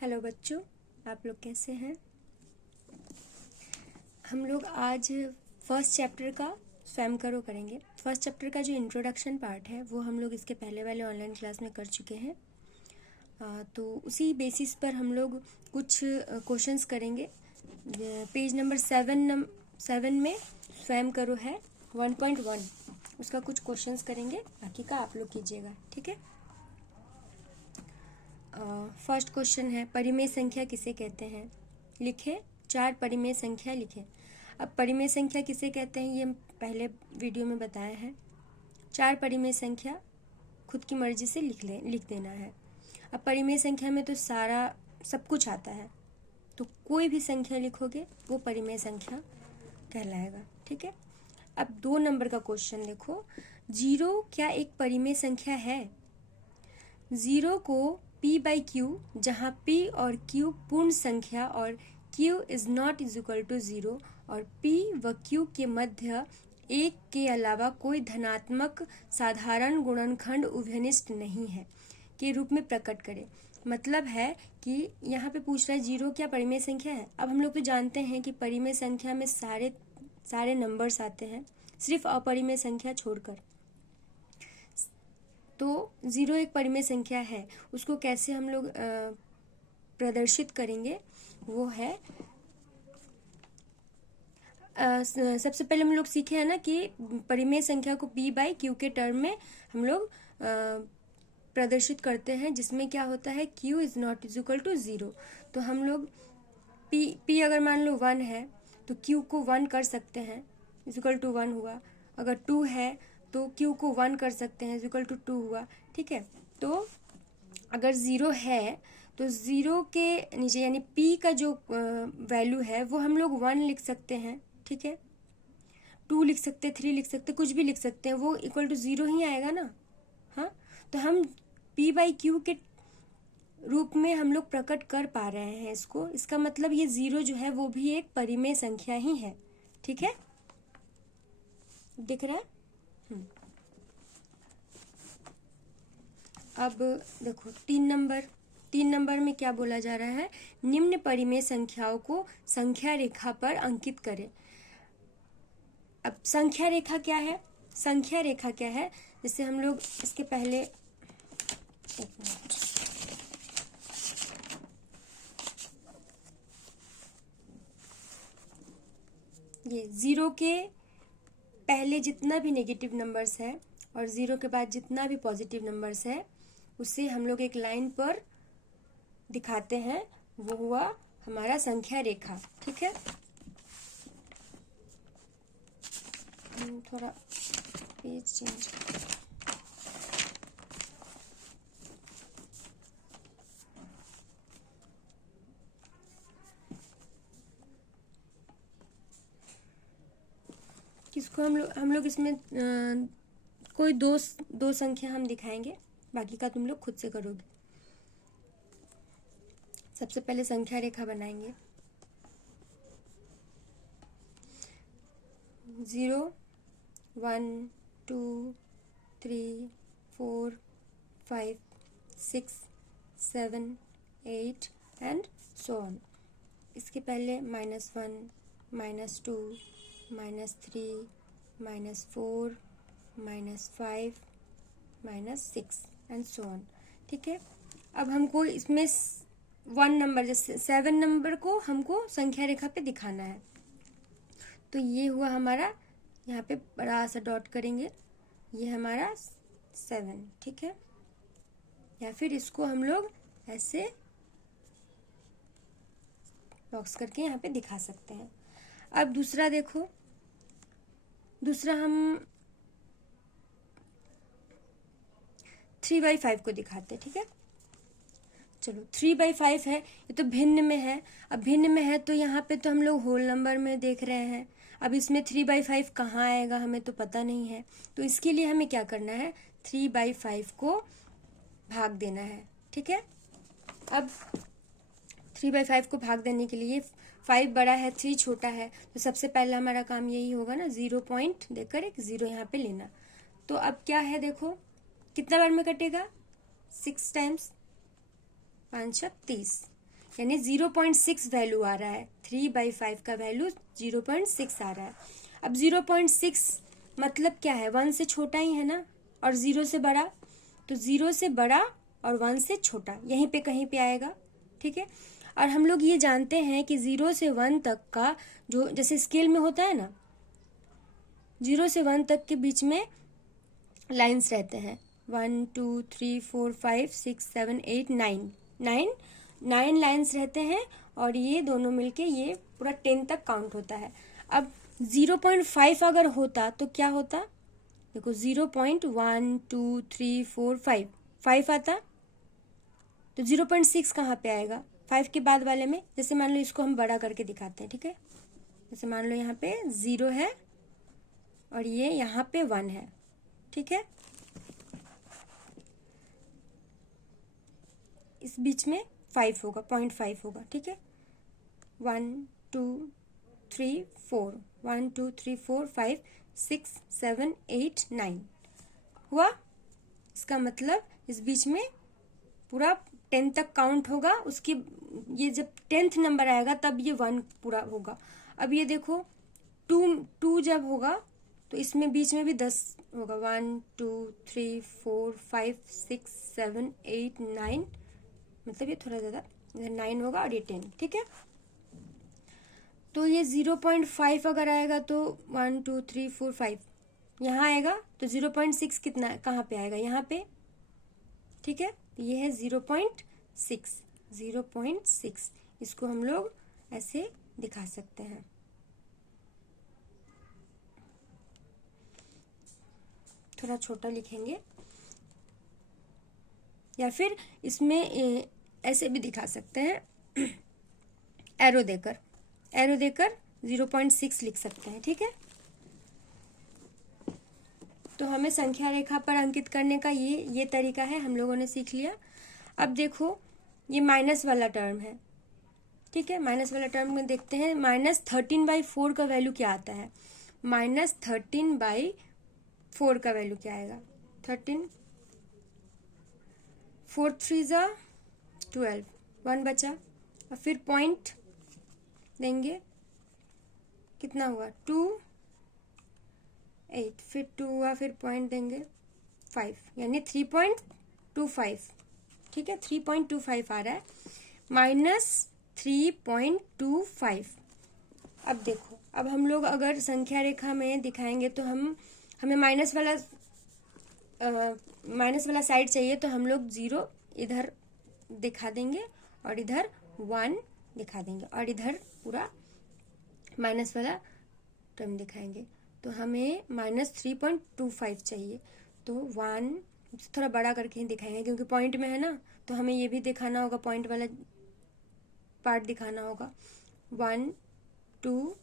Hello बच्चों, आप लोग कैसे हैं। हम लोग आज फर्स्ट चैप्टर का स्वयं करो करेंगे। फर्स्ट चैप्टर का जो इंट्रोडक्शन पार्ट है वो हम लोग इसके पहले वाले ऑनलाइन क्लास में कर चुके हैं। तो उसी बेसिस पर हम लोग कुछ क्वेश्चंस करेंगे। पेज नंबर 7 में स्वयं करो है 1.1, उसका कुछ क्वेश्चंस करेंगे, बाकी का आप लोग कीजिएगा, ठीक है। फर्स्ट क्वेश्चन है, परिमेय संख्या किसे कहते हैं। लिखे 4 परिमेय संख्या लिखे। अब परिमेय संख्या किसे कहते हैं ये पहले वीडियो में बताया है। 4 परिमेय संख्या खुद की मर्जी से लिख देना है। अब परिमेय संख्या में तो सारा सब कुछ आता है, तो कोई भी संख्या लिखोगे वो परिमेय संख्या कहलाएगा, ठीक है। अब 2 नंबर का क्वेश्चन देखो, 0 क्या एक परिमेय संख्या है। 0 को p/q, जहाँ p और q पूर्ण संख्या और q is not is equal to 0 और p व q के मध्य 1 के अलावा कोई धनात्मक साधारण गुणनखंड उभयनिष्ठ नहीं है के रूप में प्रकट करें। मतलब है कि यहाँ पे पूछ रहा है 0 क्या परिमेय संख्या है। अब हम लोग तो जानते हैं कि परिमेय संख्या में सारे नंबर्स आते हैं, सिर्फ अपरिमेय संख्या छोड़कर। तो 0 एक परिमेय संख्या है, उसको कैसे हम लोग प्रदर्शित करेंगे वो है, सबसे पहले हम लोग सीखे हैं ना कि परिमेय संख्या को p/q के टर्म में हम लोग प्रदर्शित करते हैं, जिसमें क्या होता है q is not is equal to 0। तो हम लोग p अगर मान लो 1 है तो q को 1 कर सकते हैं, इज इक्वल टू 1 हुआ। अगर 2 है तो q को 1 कर सकते हैं, इज इक्वल टू 2 हुआ, ठीक है। तो अगर 0 है तो 0 के नीचे यानी p का जो वैल्यू है वो हम लोग 1 लिख सकते हैं, ठीक है। 2 लिख सकते हैं, 3 लिख सकते हैं, कुछ भी लिख सकते हैं, वो इक्वल टू 0 ही आएगा ना। हाँ, तो हम p/q के रूप में हम लोग प्रकट कर पा रहे हैं इसको। इसका मतलब ये 0 जो है वो भी एक परिमेय संख्या ही है, ठीक है, दिख रहा है। अब देखो 3 नंबर में क्या बोला जा रहा है, निम्न परिमेय संख्याओं को संख्या रेखा पर अंकित करें। अब संख्या रेखा क्या है, संख्या रेखा क्या है, जैसे हम लोग इसके पहले ये 0 के पहले जितना भी नेगेटिव नंबर्स है और 0 के बाद जितना भी पॉजिटिव नंबर्स है उसे हम लोग एक लाइन पर दिखाते हैं, वो हुआ हमारा संख्या रेखा, ठीक है। थोड़ा पेज चेंज, किसको हम लोग इसमें कोई दो संख्या हम दिखाएंगे, बाकी का तुम लोग खुद से करोगे। सबसे पहले संख्या रेखा बनाएंगे। 0 1 2 3 4 5 6 7 8 एंड सो ऑन। इसके पहले -1 -2 -3 -4 -5 -6 एंड सो ऑन, ठीक है। अब हमको इसमें 1 नंबर जैसे 7 नंबर को हमको संख्या रेखा पे दिखाना है, तो ये हुआ हमारा, यहाँ पे बड़ा सा डॉट करेंगे, ये हमारा 7, ठीक है। या फिर इसको हम लोग ऐसे बॉक्स करके यहाँ पे दिखा सकते हैं। अब दूसरा देखो, दूसरा हम 3/5 को दिखाते हैं, ठीक है। चलो 3/5 है, ये तो भिन्न में है। अब भिन्न में है तो यहाँ पे तो हम लोग होल नंबर में देख रहे हैं। अब इसमें 3/5 कहाँ आएगा हमें तो पता नहीं है, तो इसके लिए हमें क्या करना है, 3/5 को भाग देना है, ठीक है। अब 3/5 को भाग देने के लिए 5 बड़ा है 3 छोटा है, तो सबसे पहला हमारा काम यही होगा ना, 0 पॉइंट देकर एक 0 यहाँ पे लेना। तो अब क्या है देखो, कितना बार में कटेगा, 6 टाइम्स 5 × 30, यानी 0.6 वैल्यू आ रहा है। 3/5 का वैल्यू 0.6 आ रहा है। अब 0.6 मतलब क्या है, 1 से छोटा ही है ना, और 0 से बड़ा, तो 0 से बड़ा और 1 से छोटा, यहीं पे कहीं पे आएगा। ठीक है, और हम लोग ये जानते हैं कि 0 से 1 तक का जो जैसे स्केल में होता है ना, 0 से 1 तक के बीच में लाइंस रहते हैं। 1 2 3 4 5 6 7 8 9 9 लाइंस रहते हैं, और ये दोनों मिलके ये पूरा 10 तक काउंट होता है। अब 0.5 अगर होता तो क्या होता, देखो 0.1 2 3 4 5 5 आता, तो 0.6 कहाँ पे आएगा, 5 के बाद वाले में। जैसे मान लो इसको हम बड़ा करके दिखाते हैं। ठीक है, जैसे मान लो यहाँ पे 0 है और ये यहाँ पे 1 है। ठीक है, इस बीच में 5 होगा, 0.5 होगा। ठीक है, 1 2 3 4 1 2 3 4 5 6 7 8 9 हुआ। इसका मतलब इस बीच में पूरा 10 तक काउंट होगा। उसकी ये जब 10th नंबर आएगा तब ये 1 पूरा होगा। अब ये देखो 2 जब होगा तो इसमें बीच में भी 10 होगा। 1 2 3 4 5 6 7 8 9, मतलब ये थोड़ा ज़्यादा, इधर 9 होगा और ये 10। ठीक है, तो ये 0.5 अगर आएगा तो 1 2 3 4 5 यहाँ आएगा, तो 0.6 कितना कहाँ पे आएगा, यहाँ पे। ठीक है, तो ये है 0.6। 0.6 इसको हम लोग ऐसे दिखा सकते हैं। थोड़ा छोटा लिखेंगे, या फिर इसमें ऐसे भी दिखा सकते हैं, एरो देकर 0.6 लिख सकते हैं। ठीक है, तो हमें संख्या रेखा पर अंकित करने का ये तरीका है, हम लोगों ने सीख लिया। अब देखो ये माइनस वाला टर्म है। ठीक है, माइनस वाला टर्म में देखते हैं, -13/4 का वैल्यू क्या आता है। -13/4 का वैल्यू क्या आएगा, 13 4 3 ज़ा 12, 1 बचा, और फिर पॉइंट देंगे, कितना हुआ 2 8, फिर 2 हुआ, फिर पॉइंट देंगे 5, यानी 3.25। ठीक है, 3.25 आ रहा है, -3.25। अब देखो, अब हम लोग अगर संख्या रेखा में दिखाएंगे तो हमें माइनस वाला साइड चाहिए, तो हम लोग 0 इधर दिखा देंगे और इधर 1 दिखा देंगे, और इधर पूरा माइनस वाला टर्म दिखाएंगे। तो हमें -3.25 चाहिए, तो 1 थोड़ा बड़ा करके ही दिखाएंगे, क्योंकि पॉइंट में है ना, तो हमें ये भी दिखाना होगा, पॉइंट वाला पार्ट दिखाना होगा। 1 2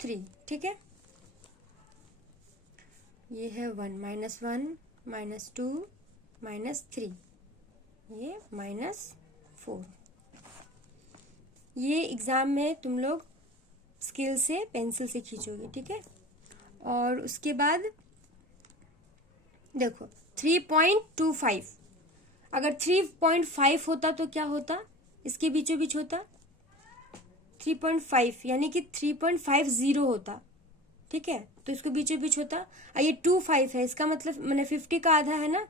3, ठीक है, ये है 1 -1 -2 -3, ये -4। ये एग्ज़ाम में तुम लोग स्केल से पेंसिल से खींचोगे। ठीक है, और उसके बाद देखो 3.25, अगर 3.5 होता तो क्या होता, इसके बीचों बीच होता 3.5, यानी कि 3.50 होता। ठीक है, तो इसके बीचों बीच होता, ये 25 है, इसका मतलब मैंने 50 का आधा है ना,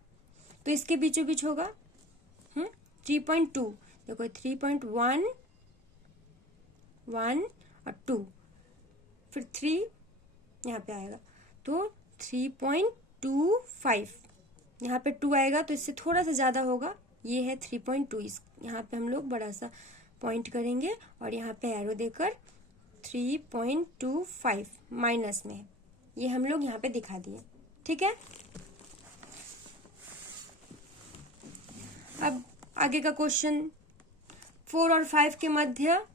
तो इसके बीचों बीच होगा 3.2। देखो 3.1 1 और 2, फिर 3 यहाँ पे आएगा, तो 3.25, यहाँ पे 2 आएगा तो इससे थोड़ा सा ज़्यादा होगा, ये है 3.2। इस यहाँ पे हम लोग बड़ा सा पॉइंट करेंगे और यहाँ पे एरो देकर 3.25 माइनस में, ये हम लोग यहाँ पे दिखा दिए। ठीक है, अब आगे का क्वेश्चन, 4 और 5 के मध्य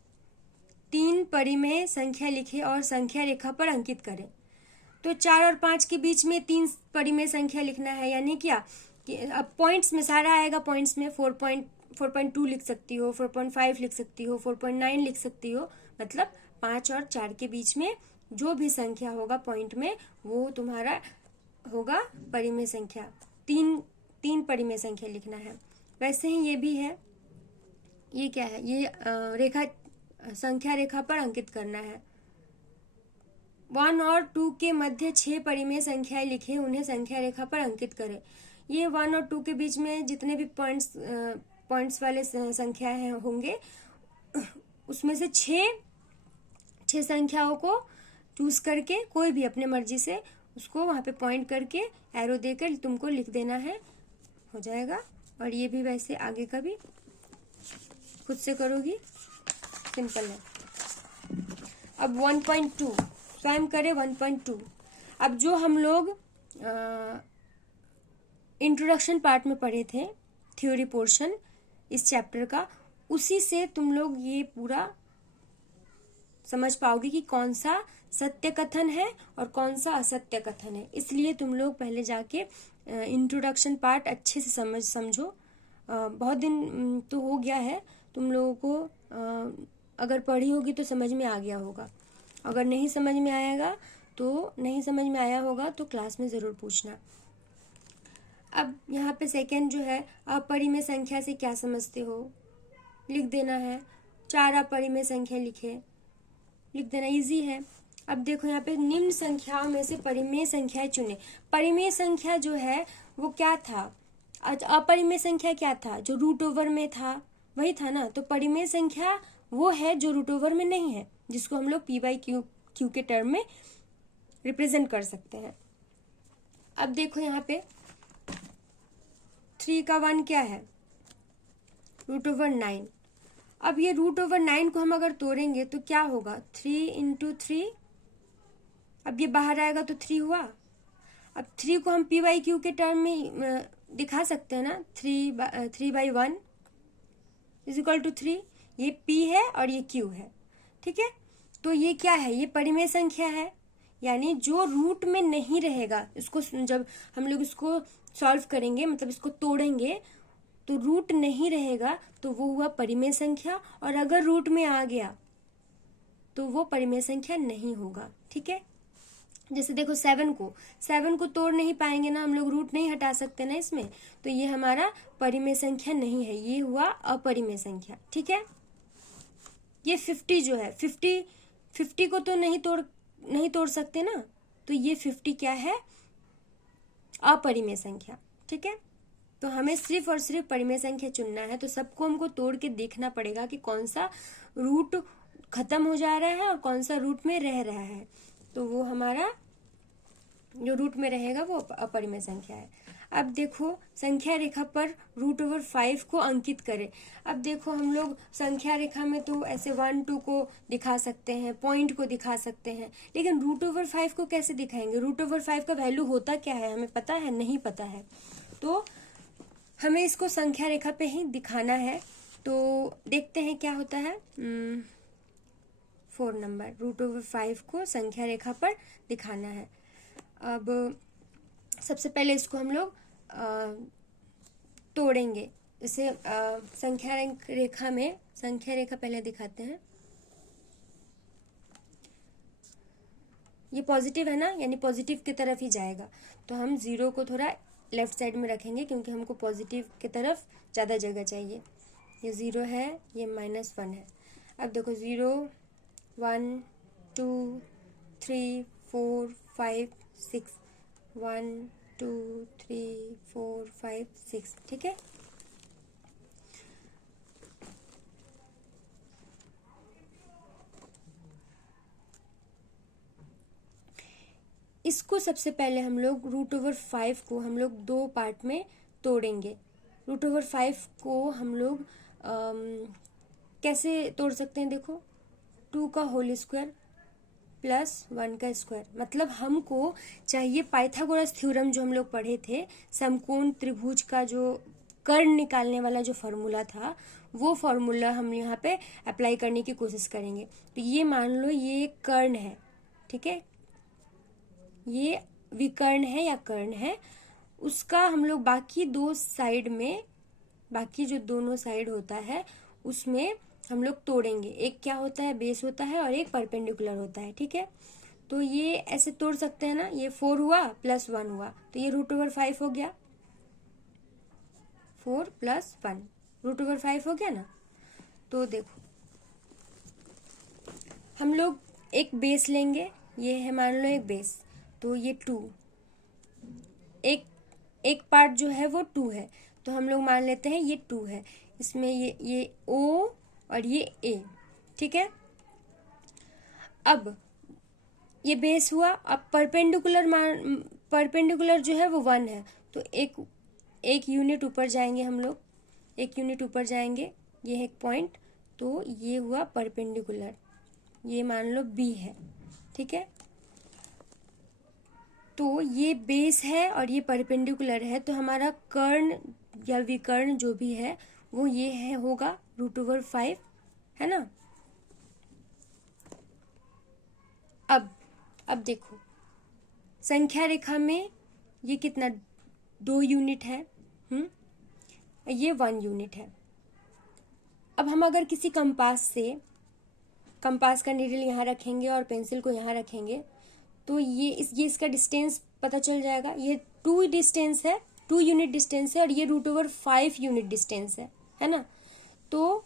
3 परिमेय संख्या लिखे और संख्या रेखा पर अंकित करें। तो 4 और 5 के बीच में 3 परिमेय संख्या लिखना है, यानी क्या कि अब पॉइंट्स में सारा आएगा। पॉइंट्स में 4.2 लिख सकती हो, 4.5 लिख सकती हो, 4.9 लिख सकती हो, मतलब 5 और 4 के बीच में जो भी संख्या होगा पॉइंट में, वो तुम्हारा होगा परिमेय संख्या। तीन परिमेय संख्या लिखना है। वैसे ही ये भी है, ये क्या है, ये रेखा संख्या रेखा पर अंकित करना है। 1 और 2 के मध्य 6 परिमेय संख्याएं लिखें, उन्हें संख्या रेखा पर अंकित करें। ये 1 और 2 के बीच में जितने भी पॉइंट्स वाले संख्याएं होंगे, उसमें से छह संख्याओं को चूज करके कोई भी अपने मर्जी से उसको वहां पे पॉइंट करके एरो देकर तुमको लिख देना है, हो जाएगा। और ये भी वैसे आगे का भी खुद से करोगी, सिंपल है। अब 1.2 स्वयं करें 1.2। अब जो हम लोग इंट्रोडक्शन पार्ट में पढ़े थे, थ्योरी पोर्शन इस चैप्टर का, उसी से तुम लोग ये पूरा समझ पाओगे कि कौन सा सत्य कथन है और कौन सा असत्य कथन है। इसलिए तुम लोग पहले जाके इंट्रोडक्शन पार्ट अच्छे से समझो। बहुत दिन तो हो गया है, तुम लोगों को अगर पढ़ी होगी तो समझ में आ गया होगा। अगर नहीं समझ में आया होगा तो क्लास में ज़रूर पूछना। अब यहाँ पे सेकेंड जो है, अपरिमेय संख्या से क्या समझते हो, लिख देना है। 4 अपरिमेय संख्या लिख देना, इजी है। अब देखो यहाँ पे निम्न संख्याओं में से परिमेय संख्याएं चुने। परिमेय संख्या जो है वो क्या था, अपरिमेय संख्या क्या था, जो रूट ओवर में था वही था ना। तो परिमेय संख्या वो है जो रूट ओवर में नहीं है, जिसको हम लोग p/q के टर्म में रिप्रेजेंट कर सकते हैं। अब देखो यहाँ पे 3 का 1 क्या है, √9। अब ये √9 को हम अगर तोड़ेंगे तो क्या होगा, 3 × 3। अब ये बाहर आएगा तो 3 हुआ। अब 3 को हम p/q के टर्म में दिखा सकते हैं ना, 3/1 = 3। ये p है और ये q है, ठीक है। तो ये क्या है, ये परिमेय संख्या है, यानी जो रूट में नहीं रहेगा, इसको जब हम लोग इसको सॉल्व करेंगे, मतलब इसको तोड़ेंगे, तो रूट नहीं रहेगा तो वो हुआ परिमेय संख्या, और अगर रूट में आ गया तो वो परिमेय संख्या नहीं होगा, ठीक है। जैसे देखो 7 को तोड़ नहीं पाएंगे ना हम लोग, रूट नहीं हटा सकते ना इसमें, तो ये हमारा परिमेय संख्या नहीं है, ये हुआ अपरिमेय संख्या, ठीक है। ये 50 जो है, 50 को तो नहीं तोड़ सकते ना, तो ये 50 क्या है, अपरिमेय संख्या, ठीक है। तो हमें सिर्फ और सिर्फ परिमेय संख्या चुनना है। तो सबको हमको तोड़ के देखना पड़ेगा कि कौन सा रूट खत्म हो जा रहा है और कौन सा रूट में रह रहा है। तो वो हमारा जो रूट में रहेगा वो अपरिमेय संख्या है। अब देखो संख्या रेखा पर √5 को अंकित करें। अब देखो हम लोग संख्या रेखा में तो ऐसे 1, 2 को दिखा सकते हैं, पॉइंट को दिखा सकते हैं, लेकिन √5 को कैसे दिखाएंगे, √5 का वैल्यू होता क्या है हमें पता है, नहीं पता है। तो हमें इसको संख्या रेखा पे ही दिखाना है। तो देखते हैं क्या होता है। 4 नंबर, √5 को संख्या रेखा पर दिखाना है। अब सबसे पहले इसको हम लोग तोड़ेंगे। जैसे संख्या रेखा पहले दिखाते हैं। ये पॉजिटिव है ना, यानी पॉजिटिव की तरफ ही जाएगा, तो हम 0 को थोड़ा लेफ्ट साइड में रखेंगे क्योंकि हमको पॉजिटिव की तरफ ज़्यादा जगह चाहिए। ये 0 है, ये -1 है। अब देखो 0, 1, 2, 3, 4, 5, 6, 1, 2, 3, 4, 5, 6, ठीक है। इसको सबसे पहले हम लोग √5 को हम लोग 2 पार्ट में तोड़ेंगे। √5 को हम लोग कैसे तोड़ सकते हैं, देखो 2 का होल स्क्वायर प्लस 1 का स्क्वायर, मतलब हमको चाहिए पाइथागोरस थ्योरम जो हम लोग पढ़े थे, समकोण त्रिभुज का जो कर्ण निकालने वाला जो फॉर्मूला था, वो फॉर्मूला हम यहाँ पे अप्लाई करने की कोशिश करेंगे। तो ये मान लो ये एक कर्ण है, ठीक है, ये विकर्ण है या कर्ण है, उसका हम लोग बाकी जो दोनों साइड होता है उसमें हम लोग तोड़ेंगे। एक क्या होता है, बेस होता है, और एक परपेंडिकुलर होता है, ठीक है। तो ये ऐसे तोड़ सकते हैं ना, ये 4 हुआ प्लस 1 हुआ, तो ये √5 हो गया, 4 + 1 √5 हो गया ना। तो देखो, हम लोग एक बेस लेंगे, ये है मान लो एक बेस, तो ये 2, एक पार्ट जो है वो 2 है, तो हम लोग मान लेते हैं ये 2 है, इसमें ये O और ये A, ठीक है। अब ये बेस हुआ, अब परपेंडिकुलर जो है वो 1 है, तो एक यूनिट ऊपर जाएंगे हम लोग, एक यूनिट ऊपर जाएंगे, ये है एक पॉइंट, तो ये हुआ परपेंडिकुलर, ये मान लो B है, ठीक है। तो ये बेस है और ये परपेंडिकुलर है, तो हमारा कर्ण या विकर्ण जो भी है वो ये है, होगा √5, है ना। अब देखो, संख्या रेखा में ये कितना, 2 यूनिट है, ये 1 यूनिट है। अब हम अगर किसी कंपास का नीडल यहाँ रखेंगे और पेंसिल को यहाँ रखेंगे, तो ये इसका डिस्टेंस पता चल जाएगा। ये 2 डिस्टेंस है, 2 यूनिट डिस्टेंस है, और ये √5 यूनिट डिस्टेंस है ना। तो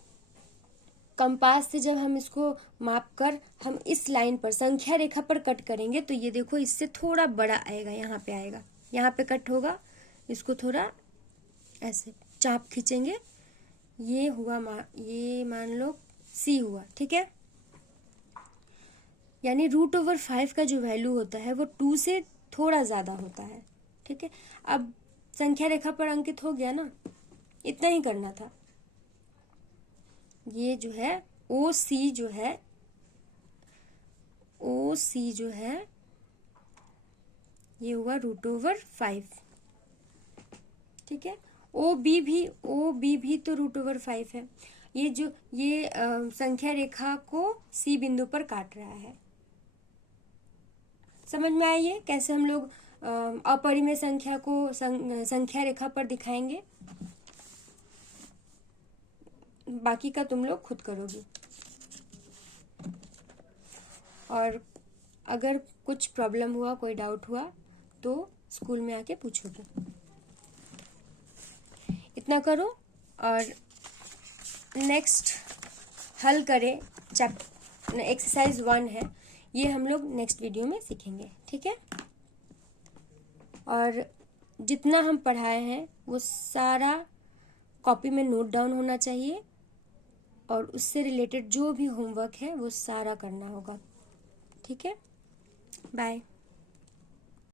कंपास से जब हम इसको माप कर हम इस लाइन पर संख्या रेखा पर कट करेंगे, तो ये देखो इससे थोड़ा बड़ा आएगा, यहाँ पे आएगा, यहाँ पे कट होगा, इसको थोड़ा ऐसे चाप खींचेंगे, ये हुआ ये मान लो C हुआ, ठीक है। यानी √5 का जो वैल्यू होता है वो 2 से थोड़ा ज़्यादा होता है, ठीक है। अब संख्या रेखा पर अंकित हो गया ना, इतना ही करना था। ये जो है OC जो है ये हुआ √5, ठीक है। OB भी तो √5 है। ये संख्या रेखा को C बिंदु पर काट रहा है। समझ में आई है कैसे हम लोग अपरिमेय संख्या को संख्या रेखा पर दिखाएंगे? बाकी का तुम लोग खुद करोगी, और अगर कुछ प्रॉब्लम हुआ, कोई डाउट हुआ, तो स्कूल में आके पूछोगे। इतना करो और नेक्स्ट हल करें। एक्सरसाइज 1 है, ये हम लोग नेक्स्ट वीडियो में सीखेंगे, ठीक है। और जितना हम पढ़ाए हैं वो सारा कॉपी में नोट डाउन होना चाहिए, और उससे रिलेटेड जो भी होमवर्क है वो सारा करना होगा, ठीक है। बाय।